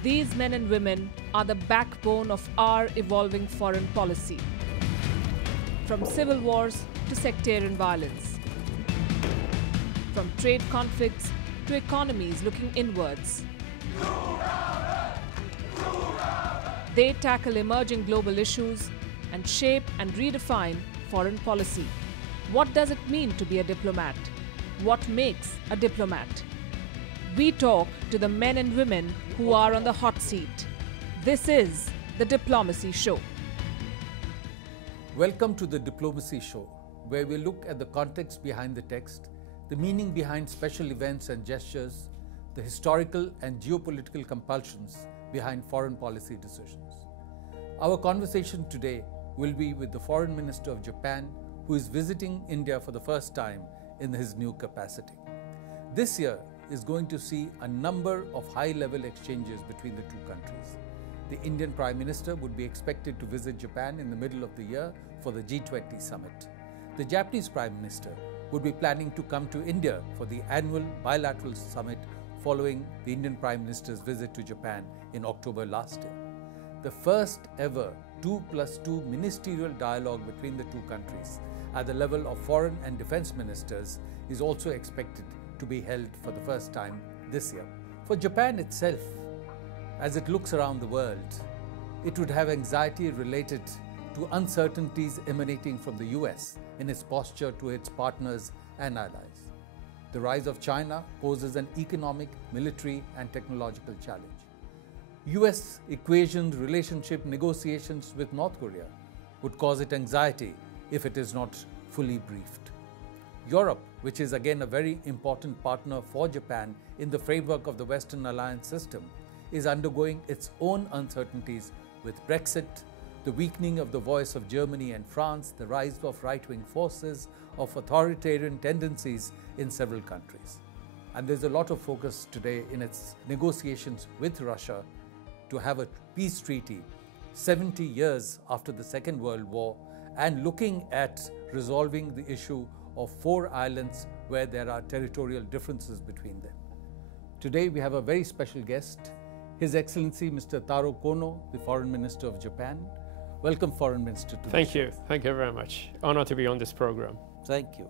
These men and women are the backbone of our evolving foreign policy. From civil wars to sectarian violence. From trade conflicts to economies looking inwards. They tackle emerging global issues and shape and redefine foreign policy. What does it mean to be a diplomat? What makes a diplomat? We talk to the men and women who are on the hot seat. This is the Diplomacy Show. Welcome to the Diplomacy Show, where we look at the context behind the text, the meaning behind special events and gestures, the historical and geopolitical compulsions behind foreign policy decisions. Our conversation today will be with the Foreign Minister of Japan, who is visiting India for the first time in his new capacity. This year is going to see a number of high-level exchanges between the two countries. The Indian Prime Minister would be expected to visit Japan in the middle of the year for the G20 summit. The Japanese Prime Minister would be planning to come to India for the annual bilateral summit following the Indian Prime Minister's visit to Japan in October last year. The first ever 2+2 ministerial dialogue between the two countries at the level of foreign and defense ministers is also expected to be held for the first time this year. For Japan itself, as it looks around the world, it would have anxiety related to uncertainties emanating from the US in its posture to its partners and allies. The rise of China poses an economic, military, and technological challenge. US equations, relationship negotiations with North Korea would cause it anxiety if it is not fully briefed. Europe, which is again a very important partner for Japan in the framework of the Western alliance system, is undergoing its own uncertainties with Brexit, the weakening of the voice of Germany and France, the rise of right-wing forces, of authoritarian tendencies in several countries. And there's a lot of focus today in its negotiations with Russia to have a peace treaty 70 years after the Second World War and looking at resolving the issue of 4 islands where there are territorial differences between them. Today we have a very special guest, His Excellency Mr. Tarō Kōno, the Foreign Minister of Japan. Welcome, Foreign Minister, to Thank you. Thank you very much. Honor to be on this program. Thank you.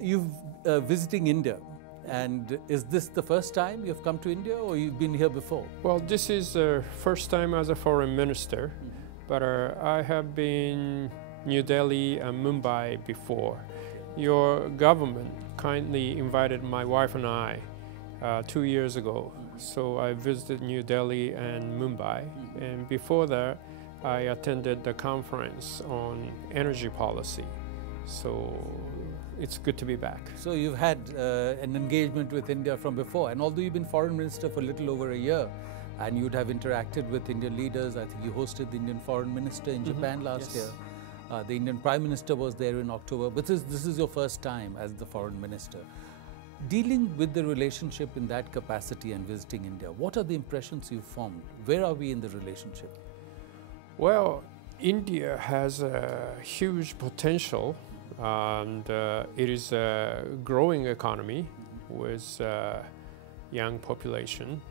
You're visiting India, and is this the first time you've come to India, or you've been here before? Well, this is the first time as a foreign minister, but I have been New Delhi and Mumbai before. Your government kindly invited my wife and I 2 years ago. So I visited New Delhi and Mumbai. And before that, I attended the conference on energy policy. So it's good to be back. So you've had an engagement with India from before. And although you've been foreign minister for a little over a year, and you'd have interacted with Indian leaders, I think you hosted the Indian foreign minister in Japan last year. The Indian Prime Minister was there in October, but this is your first time as the Foreign Minister. Dealing with the relationship in that capacity and visiting India, what are the impressions you've formed? Where are we in the relationship? Well, India has a huge potential, and it is a growing economy with a young population.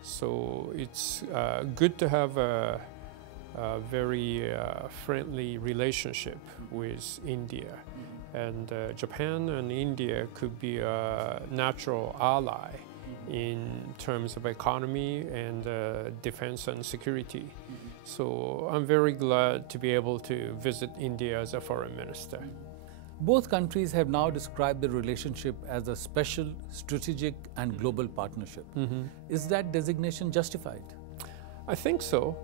So it's good to have a very friendly relationship with India, and Japan and India could be a natural ally in terms of economy and defense and security. So I'm very glad to be able to visit India as a foreign minister. Both countries have now described the relationship as a special, strategic and global partnership. Is that designation justified? I think so.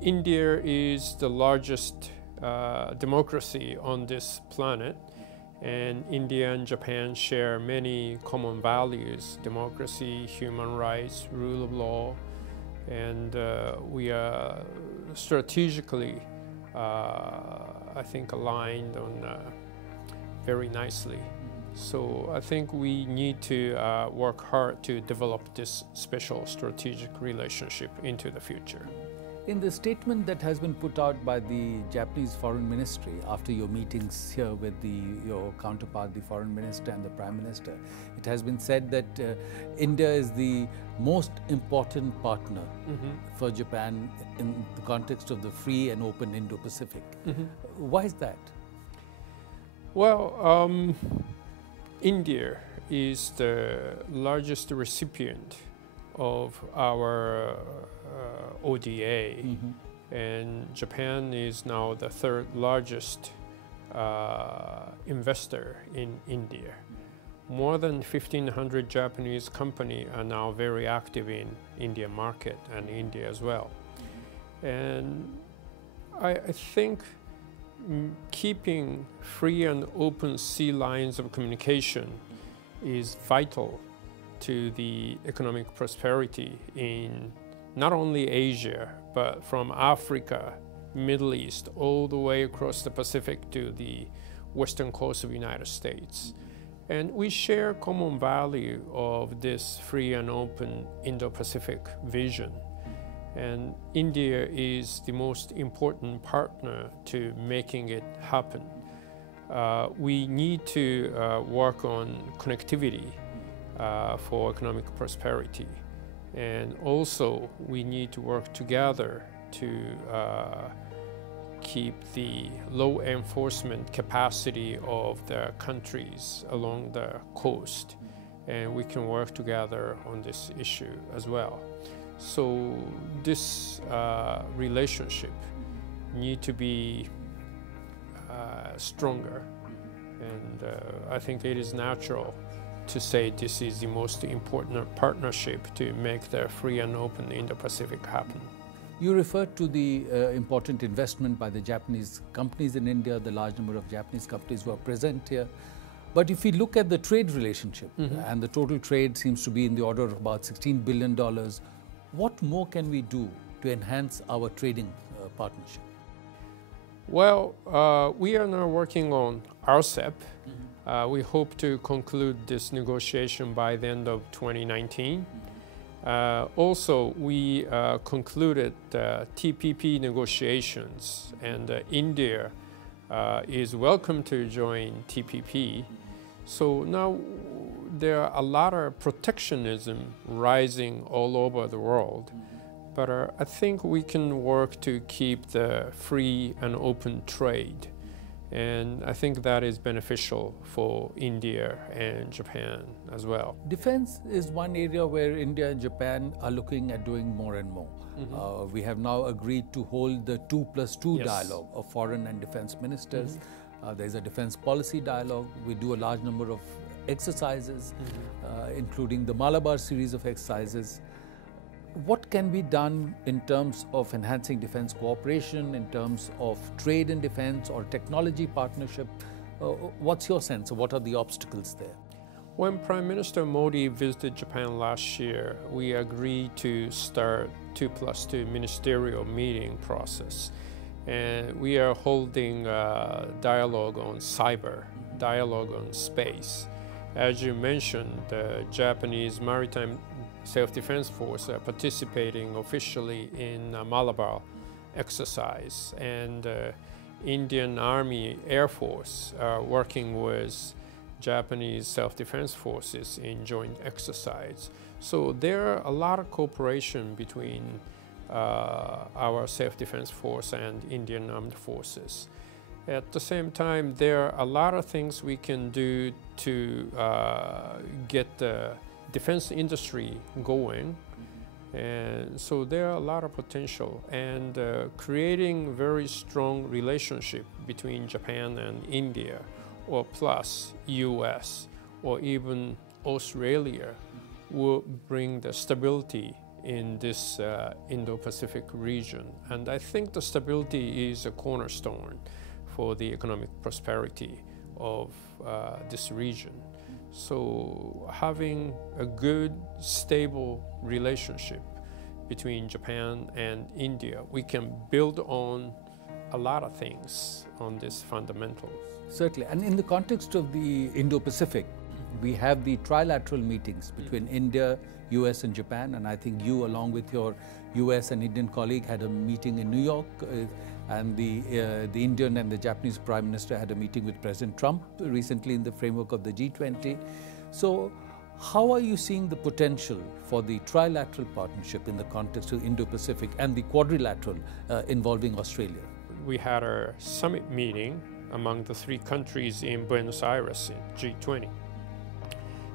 India is the largest democracy on this planet, and India and Japan share many common values: democracy, human rights, rule of law, and we are strategically, I think, aligned on very nicely. So I think we need to work hard to develop this special strategic relationship into the future. In the statement that has been put out by the Japanese Foreign Ministry after your meetings here with your counterpart, the Foreign Minister and the Prime Minister, it has been said that India is the most important partner for Japan in the context of the free and open Indo-Pacific. Why is that? Well, India is the largest recipient of our ODA, and Japan is now the third largest investor in India. More than 1,500 Japanese companies are now very active in Indian market and India as well. And I think keeping free and open sea lines of communication is vital to the economic prosperity in not only Asia, but from Africa, Middle East, all the way across the Pacific to the western coast of the United States. And we share common value of this free and open Indo-Pacific vision. And India is the most important partner to making it happen. We need to work on connectivity for economic prosperity. And also, we need to work together to keep the law enforcement capacity of the countries along the coast. And we can work together on this issue as well. So this relationship need to be stronger. And I think it is natural to say this is the most important partnership to make the free and open Indo-Pacific happen. You referred to the important investment by the Japanese companies in India, the large number of Japanese companies who are present here. But if we look at the trade relationship, and the total trade seems to be in the order of about $16 billion, what more can we do to enhance our trading partnership? Well, we are now working on RCEP. We hope to conclude this negotiation by the end of 2019. Also, we concluded TPP negotiations, and India is welcome to join TPP. So now there are a lot of protectionism rising all over the world, but I think we can work to keep the free and open trade. And I think that is beneficial for India and Japan as well. Defense is one area where India and Japan are looking at doing more and more. We have now agreed to hold the 2+2 dialogue of foreign and defense ministers. There's a defense policy dialogue. We do a large number of exercises, including the Malabar series of exercises. What can be done in terms of enhancing defense cooperation, in terms of trade and defense or technology partnership? What's your sense of what are the obstacles there? When Prime Minister Modi visited Japan last year, we agreed to start 2+2 ministerial meeting process. And we are holding a dialogue on cyber, dialogue on space. As you mentioned, the Japanese Maritime Self-Defense Force are participating officially in Malabar exercise, and Indian Army Air Force are working with Japanese self-defense forces in joint exercise. So there are a lot of cooperation between our self-defense force and Indian armed forces. At the same time, there are a lot of things we can do to get the defense industry going, and so there are a lot of potential, and creating very strong relationship between Japan and India, or plus US, or even Australia, will bring the stability in this Indo-Pacific region. And I think the stability is a cornerstone for the economic prosperity of this region. So having a good, stable relationship between Japan and India, we can build on a lot of things on this fundamental. Certainly. And in the context of the Indo-Pacific, we have the trilateral meetings between India, US and Japan, and I think you, along with your US and Indian colleague, had a meeting in New York, and the Indian and the Japanese Prime Minister had a meeting with President Trump recently in the framework of the G20. So how are you seeing the potential for the trilateral partnership in the context of Indo-Pacific and the quadrilateral involving Australia? We had a summit meeting among the three countries in Buenos Aires in G20.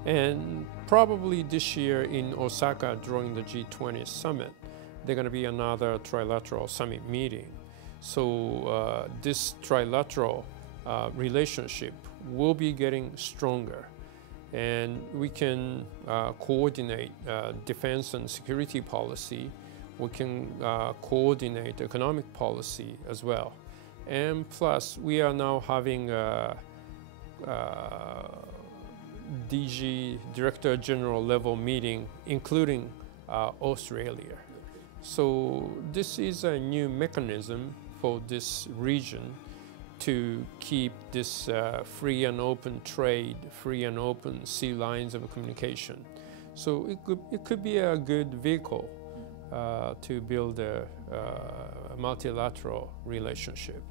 And probably this year in Osaka during the G20 summit, there's going to be another trilateral summit meeting. So this trilateral relationship will be getting stronger, and we can coordinate defense and security policy. We can coordinate economic policy as well. And plus, we are now having DG, Director General level meeting, including Australia. So this is a new mechanism for this region to keep this free and open trade, free and open sea lines of communication. So it could be a good vehicle to build a multilateral relationship.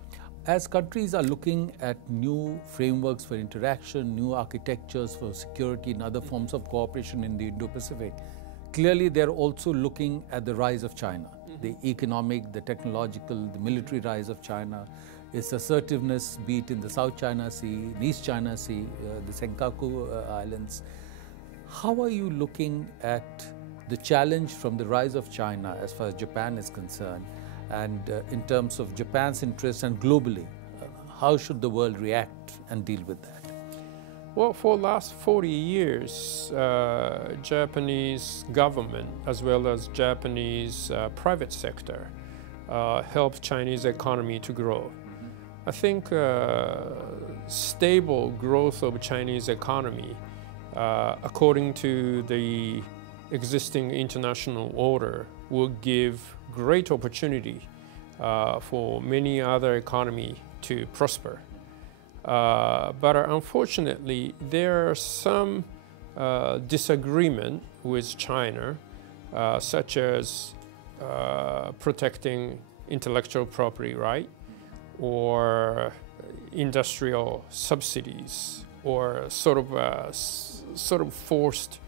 As countries are looking at new frameworks for interaction, new architectures for security and other forms of cooperation in the Indo-Pacific, clearly they're also looking at the rise of China, the economic, the technological, the military rise of China, its assertiveness, be it in the South China Sea, the East China Sea, the Senkaku Islands. How are you looking at the challenge from the rise of China as far as Japan is concerned? And in terms of Japan's interests and globally, how should the world react and deal with that? Well, for the last 40 years, Japanese government as well as Japanese private sector helped Chinese economy to grow. I think stable growth of Chinese economy, according to the existing international order, will give great opportunity for many other economy to prosper. But unfortunately, there are some disagreement with China, such as protecting intellectual property right, or industrial subsidies, or sort of forced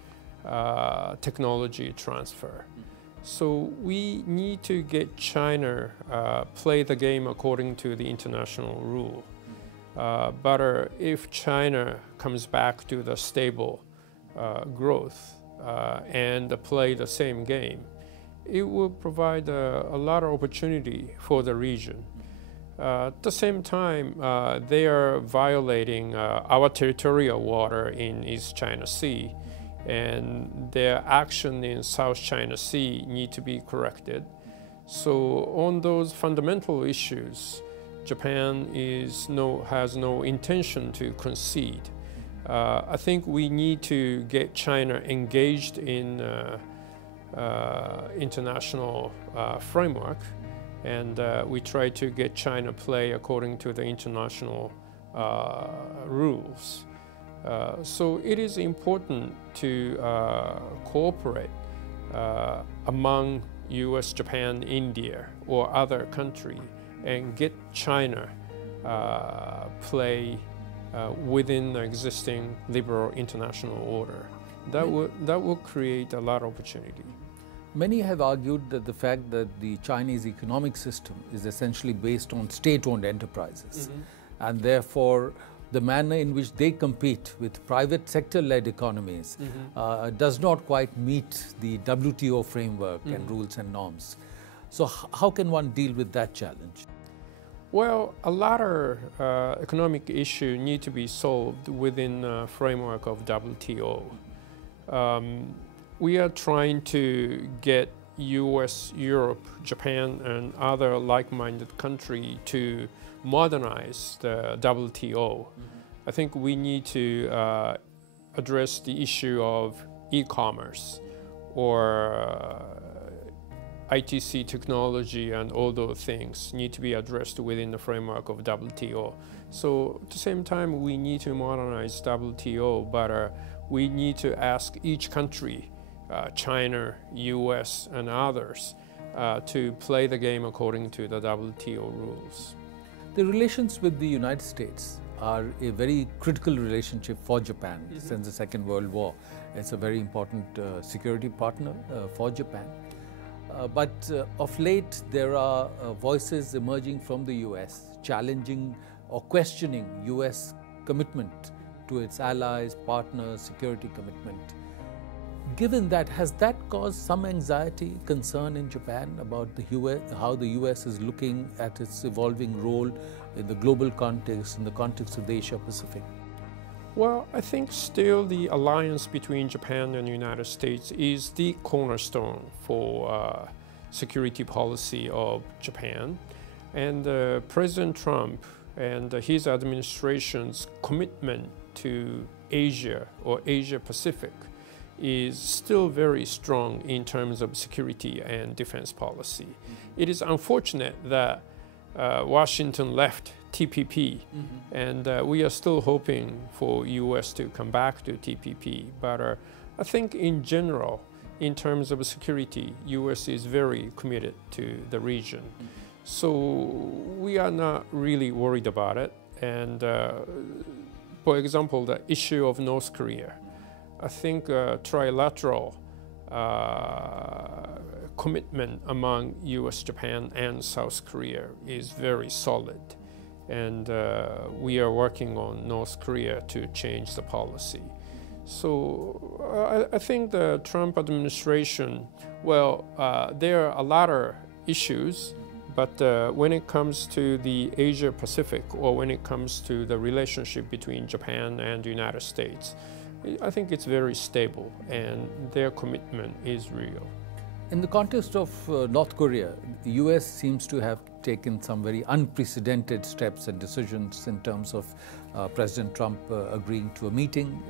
technology transfer. So we need to get China play the game according to the international rule. But if China comes back to the stable growth and play the same game, it will provide a lot of opportunity for the region. At the same time, they are violating our territorial water in East China Sea, and their action in South China Sea need to be corrected. So on those fundamental issues, Japan has no intention to concede. I think we need to get China engaged in international framework, and we try to get China play according to the international rules. So it is important to cooperate among US, Japan, India, or other country, and get China play within the existing liberal international order. That will create a lot of opportunity. Many have argued that the fact that the Chinese economic system is essentially based on state-owned enterprises, and therefore the manner in which they compete with private sector-led economies does not quite meet the WTO framework and rules and norms. So how can one deal with that challenge? Well, a lot of economic issues need to be solved within the framework of WTO. We are trying to get US, Europe, Japan, and other like-minded countries to modernize the WTO. I think we need to address the issue of e-commerce or ITC technology, and all those things need to be addressed within the framework of WTO. So at the same time, we need to modernize WTO, but we need to ask each country, China, US, and others, to play the game according to the WTO rules. The relations with the United States are a very critical relationship for Japan since the Second World War. It's a very important security partner for Japan. But of late, there are voices emerging from the US challenging or questioning US commitment to its allies, partners, security commitment. Given that, has that caused some anxiety, concern in Japan about the US, how the US is looking at its evolving role in the global context, in the context of the Asia-Pacific? Well, I think still the alliance between Japan and the United States is the cornerstone for security policy of Japan. And President Trump and his administration's commitment to Asia or Asia-Pacific is still very strong in terms of security and defense policy. It is unfortunate that Washington left TPP, and we are still hoping for US to come back to TPP. But I think in general, in terms of security, US is very committed to the region. So we are not really worried about it. And for example, the issue of North Korea, I think trilateral commitment among US, Japan, and South Korea is very solid. And we are working on North Korea to change the policy. So I think the Trump administration, well, there are a lot of issues, but when it comes to the Asia-Pacific or when it comes to the relationship between Japan and the United States, I think it's very stable and their commitment is real. In the context of North Korea, the US seems to have taken some very unprecedented steps and decisions in terms of President Trump agreeing to a meeting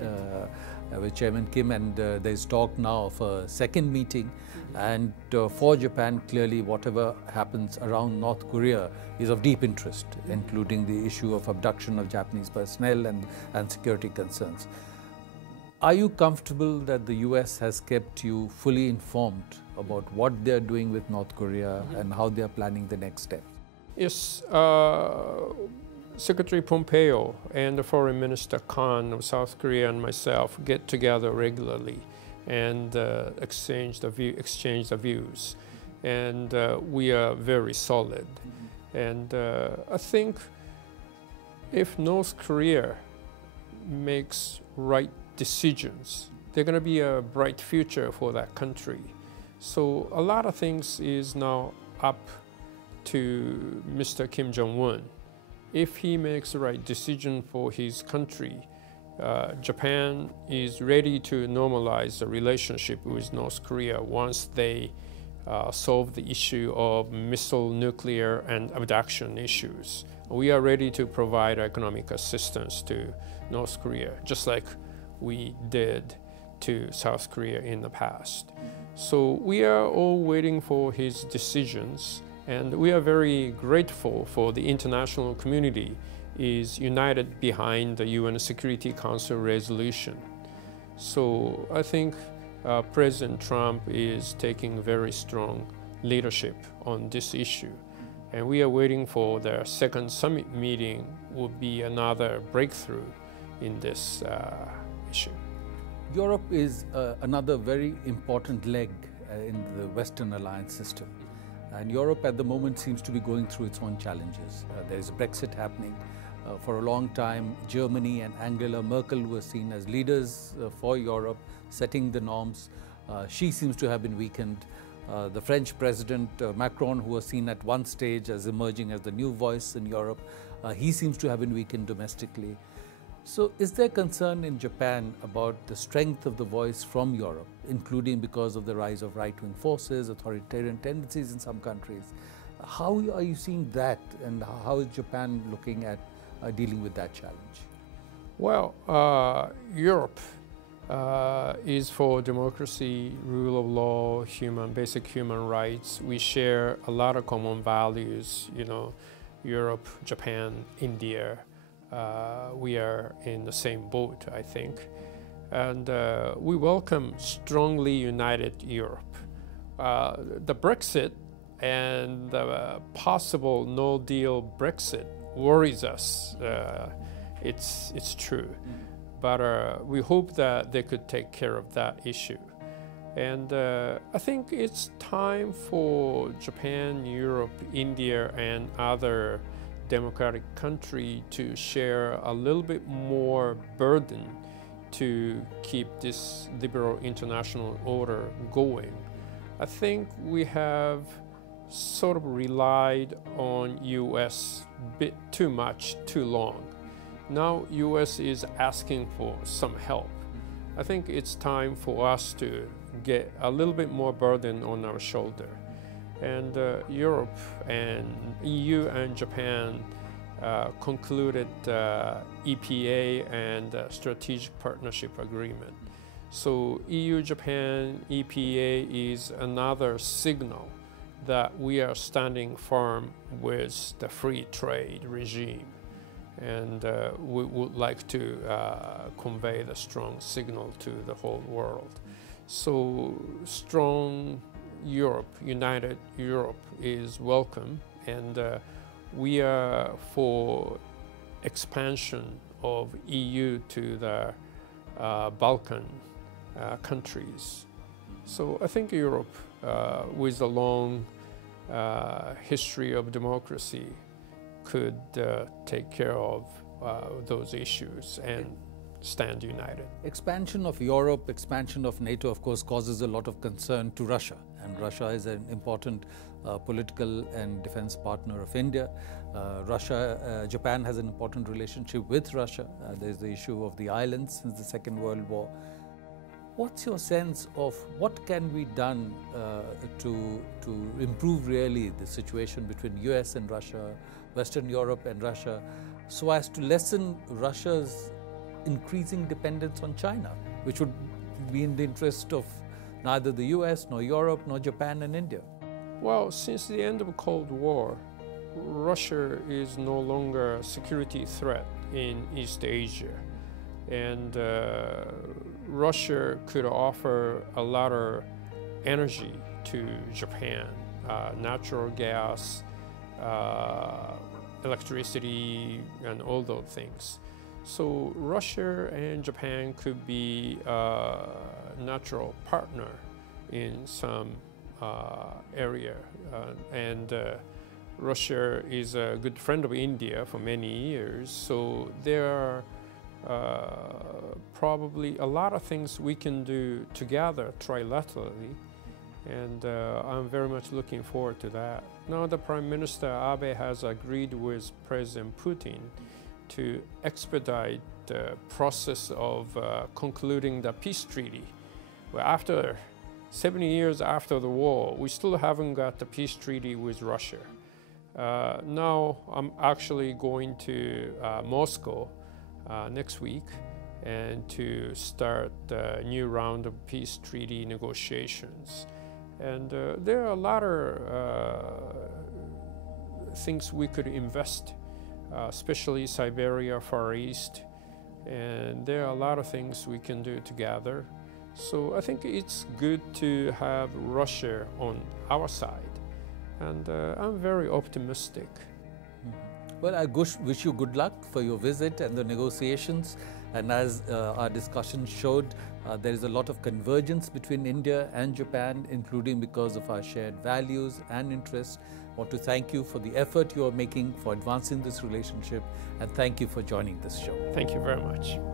with Chairman Kim, and there's talk now of a second meeting. And for Japan, clearly whatever happens around North Korea is of deep interest, including the issue of abduction of Japanese personnel and security concerns. Are you comfortable that the US has kept you fully informed about what they're doing with North Korea and how they're planning the next step? Yes, Secretary Pompeo and the Foreign Minister Khan of South Korea and myself get together regularly and exchange the views. And we are very solid. And I think if North Korea makes right decisions, there's going to be a bright future for that country. So a lot of things is now up to Mr. Kim Jong-un. If he makes the right decision for his country, Japan is ready to normalize the relationship with North Korea once they solve the issue of missile, nuclear, and abduction issues. We are ready to provide economic assistance to North Korea, just like we did to South Korea in the past. So we are all waiting for his decisions, and we are very grateful for the international community is united behind the UN Security Council resolution. So I think President Trump is taking very strong leadership on this issue. And we are waiting for the second summit meeting would be another breakthrough in this issue. Europe is another very important leg in the Western alliance system. And Europe at the moment seems to be going through its own challenges. There is Brexit happening. For a long time, Germany and Angela Merkel were seen as leaders for Europe, setting the norms. She seems to have been weakened. The French President Macron, who was seen at one stage as emerging as the new voice in Europe, he seems to have been weakened domestically. So is there concern in Japan about the strength of the voice from Europe, including because of the rise of right-wing forces, authoritarian tendencies in some countries? How are you seeing that, and how is Japan looking at dealing with that challenge? Well, Europe is for democracy, rule of law, basic human rights. We share a lot of common values, Europe, Japan, India. We are in the same boat, I think. And we welcome strongly united Europe. The Brexit and the possible no-deal Brexit worries us. It's true. But we hope that they could take care of that issue. And I think it's time for Japan, Europe, India, and other democratic countries to share a little bit more burden to keep this liberal international order going. I think we have sort of relied on US a bit too much, too long. Now US is asking for some help. I think it's time for us to get a little bit more burden on our shoulder. And Europe and EU and Japan concluded EPA and Strategic Partnership Agreement. So EU-Japan EPA is another signal that we are standing firm with the free trade regime. And we would like to convey the strong signal to the whole world. So strong Europe, united Europe is welcome, and we are for expansion of EU to the Balkan countries. So I think Europe, with a long history of democracy, could take care of those issues and stand united. Expansion of Europe, expansion of NATO, of course, causes a lot of concern to Russia. And Russia is an important political and defense partner of India. Japan has an important relationship with Russia. There's the issue of the islands since the Second World War. What's your sense of what can be done to improve really the situation between US and Russia, Western Europe and Russia, so as to lessen Russia's increasing dependence on China, which would be in the interest of neither the US, nor Europe, nor Japan and India? Well, since the end of the Cold War, Russia is no longer a security threat in East Asia. And Russia could offer a lot of energy to Japan, natural gas, electricity, and all those things. So Russia and Japan could be a natural partner in some area. And Russia is a good friend of India for many years. So there are probably a lot of things we can do together trilaterally. And I'm very much looking forward to that. Now the Prime Minister Abe has agreed with President Putin to expedite the process of concluding the peace treaty. Well, after 70 years after the war, we still haven't got the peace treaty with Russia. Now I'm actually going to Moscow next week and to start the new round of peace treaty negotiations. And there are a lot of things we could invest, especially Siberia, Far East, and there are a lot of things we can do together. So I think it's good to have Russia on our side, and I'm very optimistic. Well, I wish you good luck for your visit and the negotiations. And as our discussion showed, there is a lot of convergence between India and Japan, including because of our shared values and interests. I want to thank you for the effort you are making for advancing this relationship, and thank you for joining this show. Thank you very much.